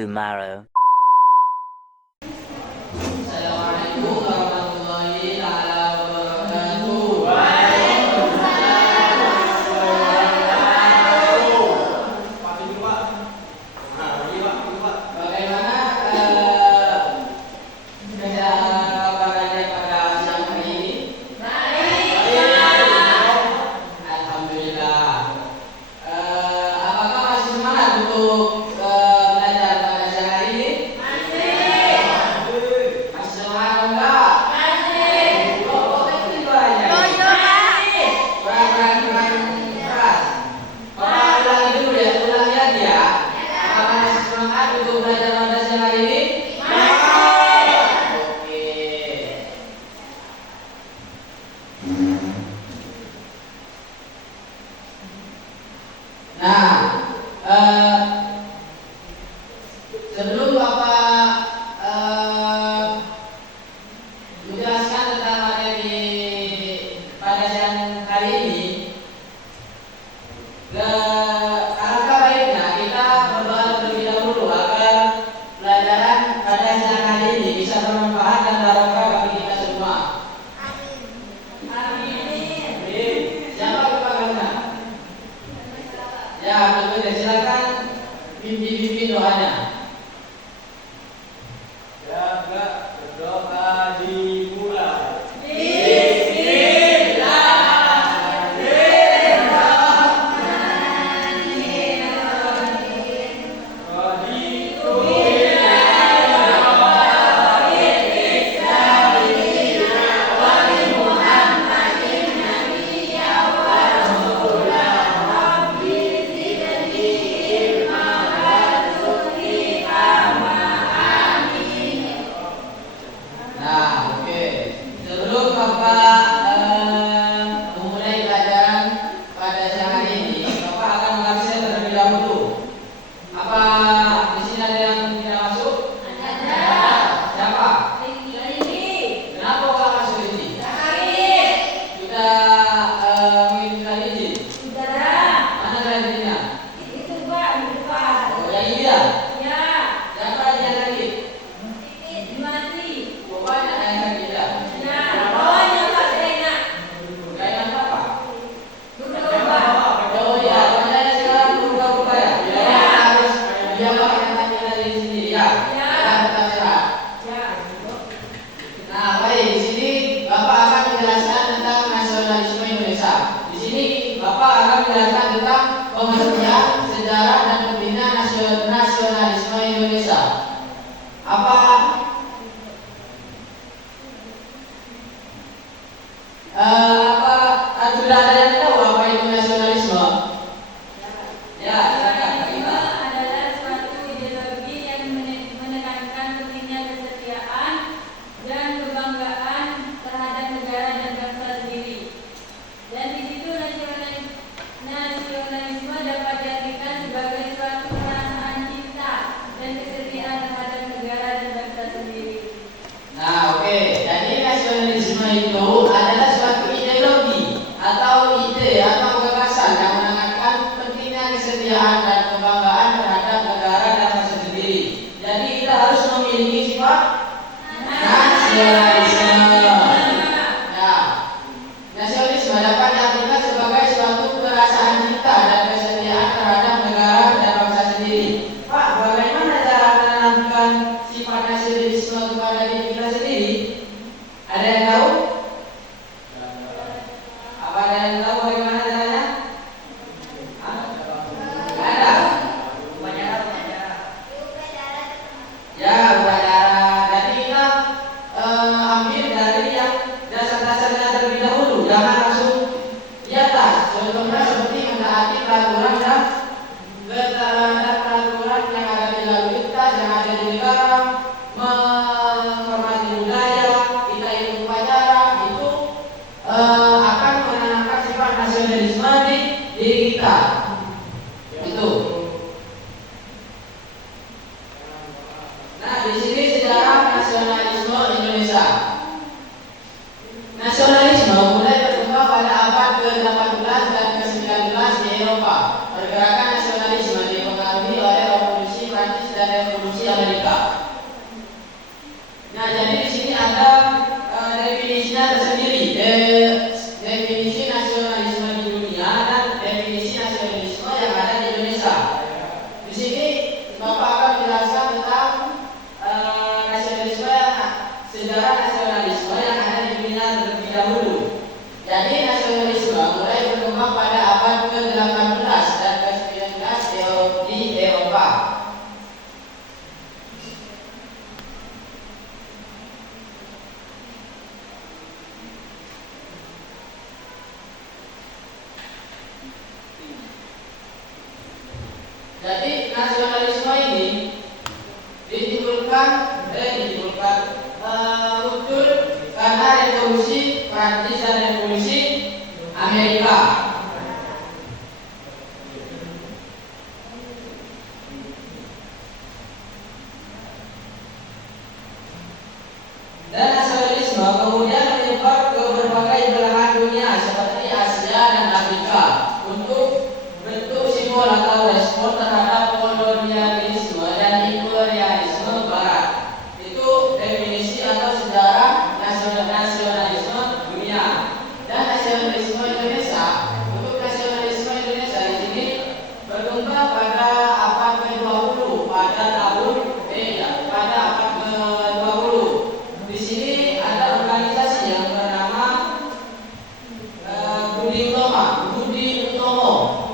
tomorrow. Assalamualaikum warahmatullahi taala wabarakatuh. Bagaimana kabarnya pada siang hari ini? Alhamdulillah. Apakah masih semangat untuk belajar pada siang hari ini? Masih semangat enggak? Oh, kecil suaranya. Kurang keras. Bapak ulangi dulu ya, ulangi lagi ya. Apakah masih semangat untuk belajar pada siang hari ini? Oke. Nah, sebelum Bapak menjelaskan tentang materi pada siang hari ini, alangkah baiknya kita berdoa terlebih dahulu agar pelajaran pada siang hari ini bisa bermanfaat dan barokah bagi kita semua. Siapa kepalanya? Ya, betul. Silakan pimpin doanya. Berdoa dimulai. Nah, oke. Sebelum Bapak memulai pelajaran pada siang hari ini, Bapak akan mengabsen terlebih dahulu. Apa di sini ada yang tidak masuk? Siapa? Kenapa Bapak masuk ini? Sudah mengirimkan izin. Mana rajinnya? Oh, yang ini ya? Siapa yang lagi? Oh, banyak yang lagi ya. Kainan apa? Oh ya, banyak sekarang berubah-ubah ya. Harus dia pakai tanya dari sini ya. Tetap sehat. Nah, baik. Di sini Bapak akan menjelaskan tentang nasionalisme Indonesia. Di sini Bapak akan menjelaskan tentang pengertian, sejarah dan pembina nasionalisme Indonesia. Apa sudah ada yang tahu apa itu nasionalisme? Ya, silakan. Adalah suatu ideologi yang menekankan pentingnya kesetiaan dan kebanggaan terhadap negara dan bangsa sendiri. Dan di situ nasionalisme dapat diartikan sebagai suatu perasaan cinta dan kesetiaan terhadap negara dan bangsa sendiri. Nah, oke. Jadi nasionalisme itu adalah suatu ideologi atau ide atau gagasan yang menekankan pentingnya kesetiaan dan kebanggaan terhadap negara dan bangsa sendiri. Jadi kita harus memiliki sifat nasionalisme. Ya, nasionalisme dapat diartikan sebagai suatu perasaan cinta dan kesetiaan terhadap negara dan bangsa sendiri. Pak, bagaimana cara menanamkan sifat nasionalisme kepada diri kita sendiri? Ada yang tahu? Apa ada yang tahu bagaimana caranya? Nggak ada. Ya, upacara. Jadi kita ambil dari yang dasar-dasarnya terlebih dahulu. Jangan langsung di atas. Contohnya seperti menaati peraturan dan peraturan yang ada di lalu lintas, yang ada di negara, menghormati budaya, kita ikut upacara, itu akan menanamkan sifat nasionalisme di diri kita. Itu. Nah, di sini sejarah nasionalisme Indonesia. Nasionalisme mulai berkembang pada abad ke-18 dan ke-19 di Eropa. Pergerakan nasionalisme dipengaruhi oleh revolusi Prancis dan revolusi definisinya tersendiri. Definisi nasionalisme di dunia dan definisi nasionalisme yang ada di Indonesia. Di sini Bapak akan menjelaskan tentang nasionalisme, sejarah nasionalisme yang ada di dunia terlebih dahulu. Jadi nasionalisme mulai berkembang pada abad ke-18 dan ke-19 di Eropa. Jadi nasionalisme ini muncul karena revolusi Prancis dan revolusi Amerika. Dan nasionalisme kemudian menyebar ke berbagai belahan dunia seperti Asia dan Afrika untuk bentuk simbol atau respon terhadap kolonialisme dan imperialisme Barat. Itu definisi atau sejarah nasionalisme dunia. Dan nasionalisme Indonesia, untuk nasionalisme Indonesia di sini berkembang pada abad ke-20, pada abad ke-20. Di sini ada organisasi yang bernama Budi Utomo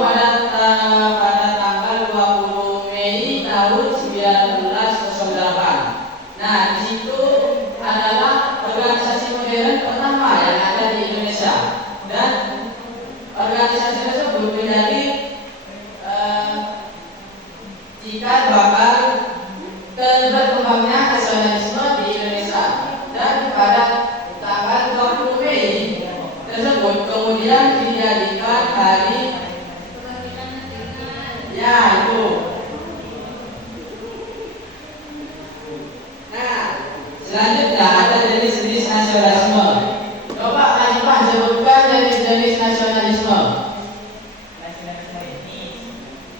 pada tanggal 20 Mei tahun 1908. Nah, di situ adalah organisasi modern pertama yang ada di Indonesia, dan organisasi tersebut menjadi cikal bakal berkembangnya nasionalisme di Indonesia. Dan pada tanggal 20 Mei tersebut kemudian dijadikan hari itu. Nah, selanjutnya ada jenis-jenis nasionalisme. Coba Pak sebutkan jenis-jenis nasionalisme. Nasionalisme etnis,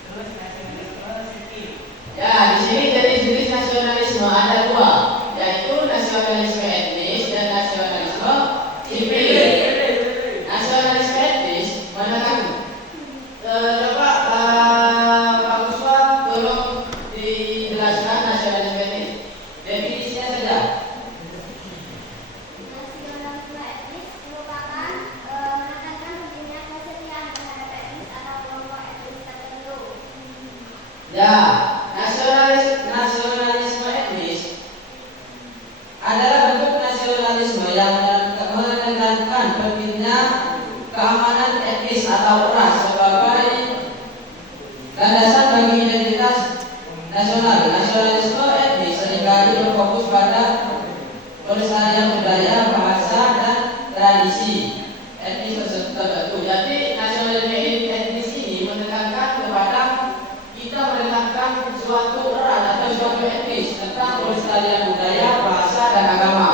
terus nasionalisme sipil. Ya, di sini jenis-jenis nasionalisme ada dua, yaitu nasionalisme etnis dan nasionalisme sipil. Nasionalisme etnis menekan coba Pak Muswa tolong dijelaskan nasionalisme etnis. Definisinya saja. Nasionalisme etnis merupakan menekankan pentingnya kesetiaan terhadap etnis atau kelompok etnis tertentu. Ya, nasionalisme etnis adalah bentuk nasionalisme yang menekankan pentingnya keamanan etnis atau ras sebagai landasan bagi identitas nasional. Nasionalisme etnis seringkali berfokus pada pelestarian budaya, bahasa, dan tradisi etnis tertentu. Jadi nasionalisme etnis ini menekankan kepada kita menekankan suatu ras atau suatu etnis tentang pelestarian budaya, bahasa, dan agama.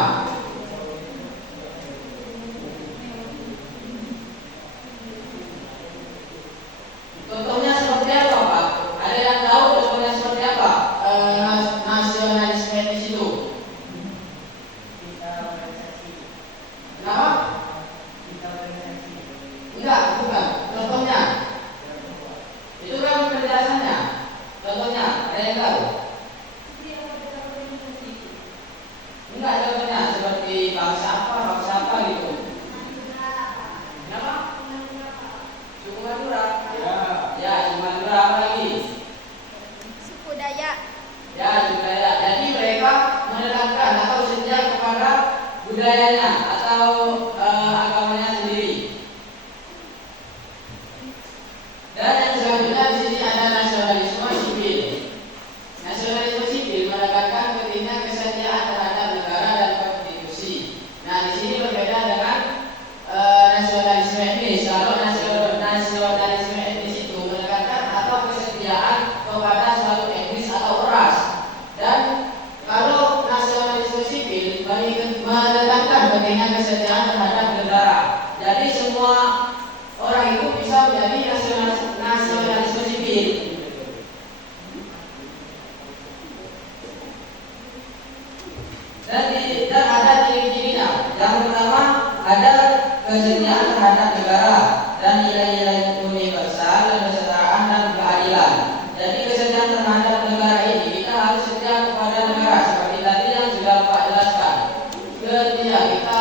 Contohnya seperti apa, Pak? Ada yang tahu contohnya seperti apa? Nasionalisme etnis itu. Kita organisasi. Kenapa? Kita organisasi. Enggak, bukan. Contohnya. Itu kan penjelasannya. Contohnya, ada yang tahu? Enggak, contohnya seperti bangsa apa gitu. Kenapa? Suku Madura. Ya, suku Madura apa lagi? Suku Dayak. Ya, budaya. Jadi mereka menekankan atau setia kepada budayanya atau agamanya sendiri. Dan yang selanjutnya di sini ada nasionalisme sipil. Nasionalisme sipil menekankan pentingnya kesetiaan terhadap negara dan konstitusi. Nah, di sini berbeda dengan nasionalisme etnis. Kalau nasionalisme etnis itu menekankan atau kesetiaan kepada suatu etnis atau ras. Dan kalau nasionalisme sipil menekankan pentingnya kesetiaan terhadap negara. Jadi semua orang itu bisa menjadi nasionalisme sipil. Dan ada ciri-cirinya. ada kesetiaan terhadap negara dan nilai-nilai universal dan kesetaraan dan keadilan. Jadi kesetiaan terhadap negara ini kita harus setia kepada negara seperti tadi yang sudah Pak jelaskan. Ketiga, kita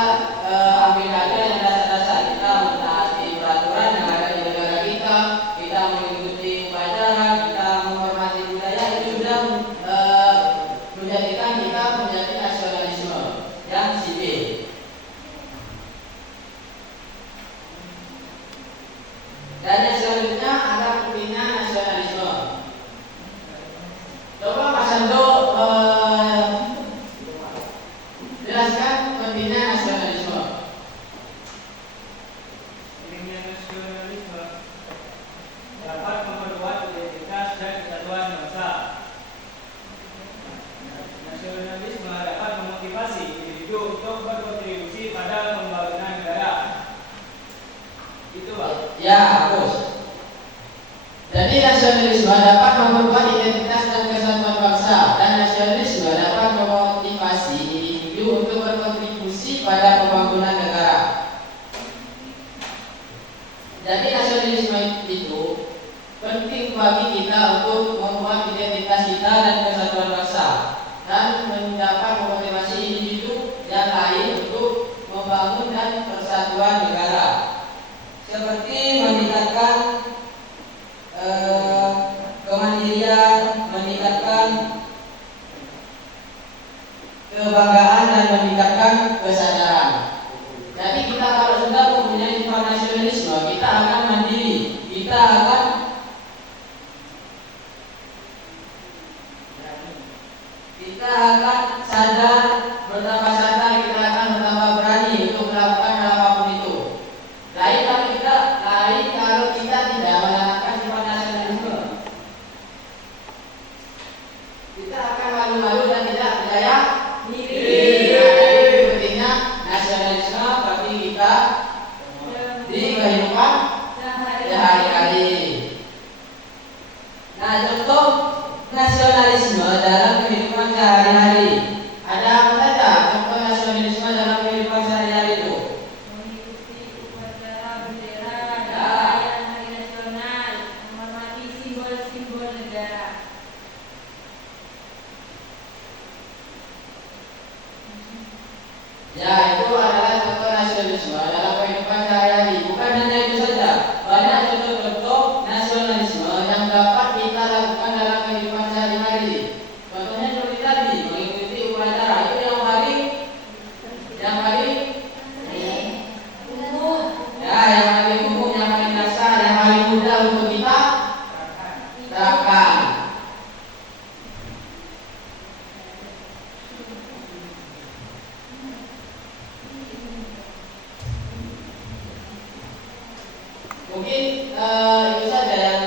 ambil aja yang dasar-dasar, kita mentaati peraturan yang ada di negara kita mengikuti upacara, kita menghormati budaya, itu sudah menjadikan kita menjadi nasionalisme yang sipil. Dan yang selanjutnya ada pentingnya nasionalisme. Coba Mas Ando jelaskan pentingnya nasionalisme. Pentingnya nasionalisme dapat memperkuat identitas dan kesatuan bangsa. Nasionalisme dapat memotivasi individu untuk berkontribusi pada pembangunan negara. Itu Pak. Ya, bagus. Jadi nasionalisme dapat memperkuat identitas dan kesatuan bangsa, dan nasionalisme dapat memotivasi individu untuk berkontribusi pada pembangunan negara. Jadi nasionalisme itu penting bagi kita untuk membuat identitas kita dan kesatuan bangsa, dan mendapat memotivasi individu yang lain untuk membangun dan persatuan negara, seperti meningkatkan kemandirian, meningkatkan kebanggaan, dan meningkatkan kesadaran. Jadi kita kalau sudah mempunyai sifat nasionalisme, kita akan mandiri, kita akan sadar, bertambah sadar, kita akan bertambah berani untuk melakukan hal apapun itu. Lain kalau kita tidak menanamkan sifat nasionalisme, kita akan malu-malu dan tidak percaya diri. Nah, jadi pentingnya nasionalisme bagi kita di kehidupan sehari-hari. Nah, contoh nasionalisme dalam kehidupan sehari-hari. Ada apa saja contoh nasionalisme dalam kehidupan sehari-hari itu? Mengikuti upacara bendera dan perayaan hari nasional, menghormati simbol-simbol negara. Ya, itu adalah contoh nasionalisme dalam kehidupan sehari-hari. Bukan hanya itu saja, banyak contoh-contoh nasionalisme yang dapat kita lakukan dalam kehidupan sehari-hari. Contohnya seperti tadi, mengikuti upacara, itu yang paling Umum. ya, yang paling umum, yang paling dasar, yang paling mudah untuk kita terapkan. Mungkin itu saja yang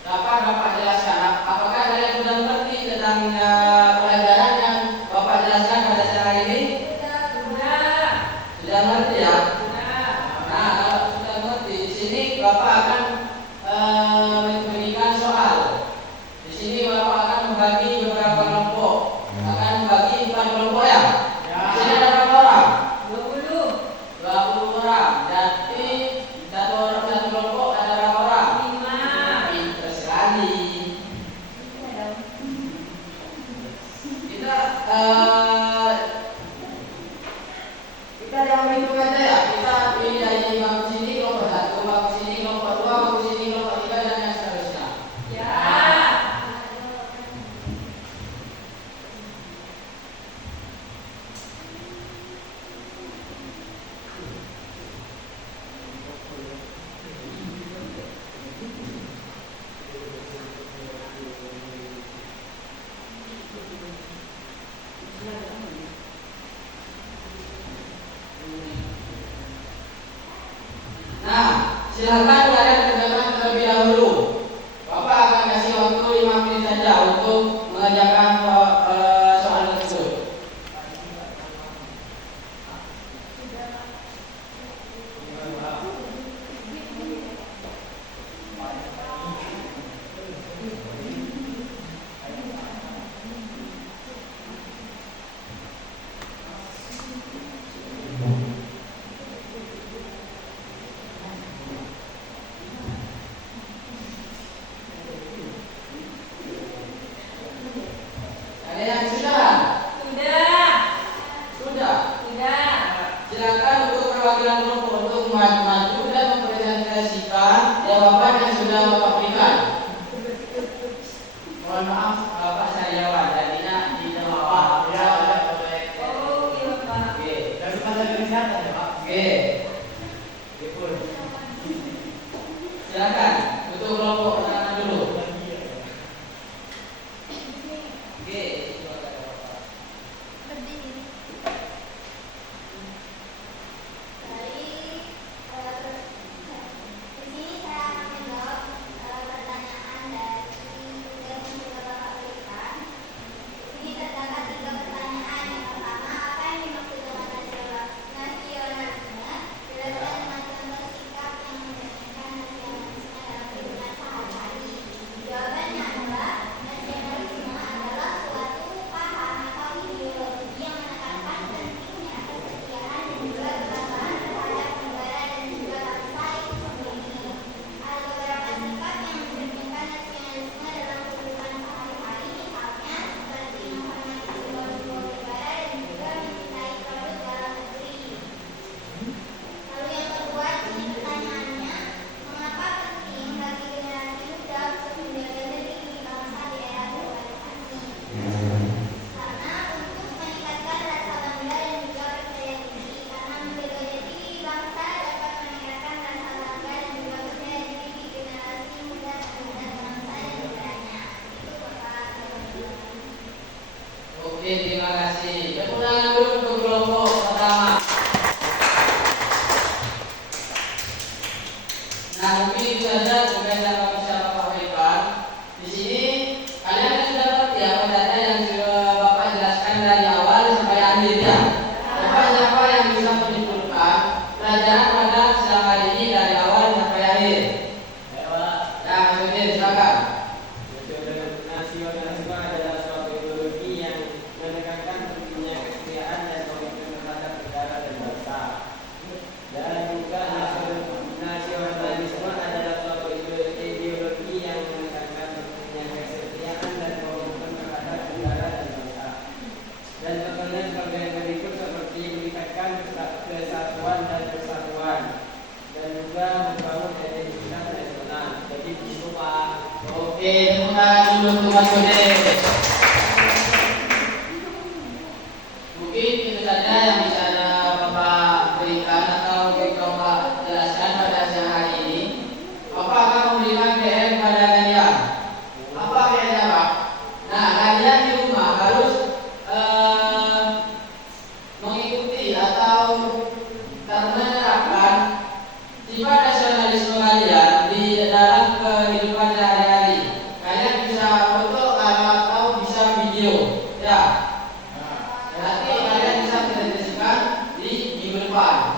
dapat Bapak jelaskan. Apakah kalian sudah mengerti tentang pelajaran yang Bapak jelaskan pada siang hari ini? Sudah mengerti ya? Nah, kalau sudah mengerti, di sini Bapak akan memberikan soal. Di sini Bapak akan membagi beberapa kelompok. Akan membagi 4 kelompok ya? Di sini ada berapa orang? 20 orang. Jadi satu kelompok ada berapa orang? 5. Pintar sekali. Kita jangan hitung aja ya. Kita pilih dari bangku sini kelompok 1, bangku sini kelompok 2, bangku sini kelompok 3, dan yang seterusnya. Ya. Nah, silakan kalian kerjakan terlebih dahulu. Bapak akan kasih waktu 5 menit saja untuk mengerjakan soal tersebut. Silakan untuk perwakilan kelompok untuk maju dan mempresentasikan jawaban yang sudah Bapak berikan. Mohon maaf Bapak Sariawan, jadinya di tempat Ya, Oh, iya Pak. Oke. dan semasa kesehatan ya Pak. Oke. Betul. Silakan untuk kelompok pertama dulu. Oke. Berdiri. Di sini saya akan menjawab pertanyaan dari yang sudah Bapak berikan. Di sini terdapat 3 pertanyaan. Yang pertama, apa yang dimaksud dengan nasionalisme? Jelaskan dengan contoh sikap yang mencerminkan nasionalisme dalam kehidupan sehari-hari. Jawabannya adalah nasionalisme adalah suatu paham atau ideologi yang menekankan pentingnya kesetiaan dan juga kebanggaan terhadap negara dan juga bangsa itu sendiri. Ada beberapa sifat yang mencerminkan nasionalisme dalam kehidupan sehari-hari, misalnya seperti menghormati simbol-simbol negara dan juga mencintai produk dalam negeri. Lalu yang kedua, ini pertanyaannya, mengapa penting bagi generasi muda untuk menjaga diri bangsa di era globalisasi? Karena untuk meningkatkan rasa bangga dan juga percaya diri, karena menjaga diri bangsa dapat meningkatkan rasa bangga dan juga percaya diri di generasi muda terhadap bangsa dan negaranya. Itu Bapak jawabannya. Oke, terima kasih. Tepuk tangan dulu untuk kelompok pertama. Nah, mungkin itu saja tugas yang bisa Bapak berikan. Di sini kalian kan sudah ngerti apa saja yang sudah Bapak jelaskan dari awal sampai akhir ya. Bapak siapa yang bisa menyimpulkan pelajaran pada siang hari ini dari awal sampai akhir? Ya Pak. Ya, Mas Udin, silakan. Nasionalisme adalah suatu ideologi yang menekankan pentingnya kesetiaan dan komitmen terhadap negara dan bangsa. Dan juga nasionalisme adalah suatu ideologi yang menekankan pentingnya kesetiaan dan komitmen terhadap negara dan bangsa. Dan contohnya yang berikut seperti meningkatkan kesatuan dan persatuan dan juga membangun identitas nasional. Jadi begitu Pak. Oke, tepuk tangan dulu untuk Mas Udin. Mungkin itu saja yang bisa Bapak berikan atau Bapak jelaskan pada siang hari ini. Bapak akan memberikan PR kepada kalian. Apa PR-nya, Pak? Nah, kalian di rumah harus mengikuti atau menerapkan sifat nasionalisme kalian di dalam kehidupan sehari-hari. Kalian bisa foto atau bisa video, ya. Nanti kalian bisa presentasikan di minggu depan.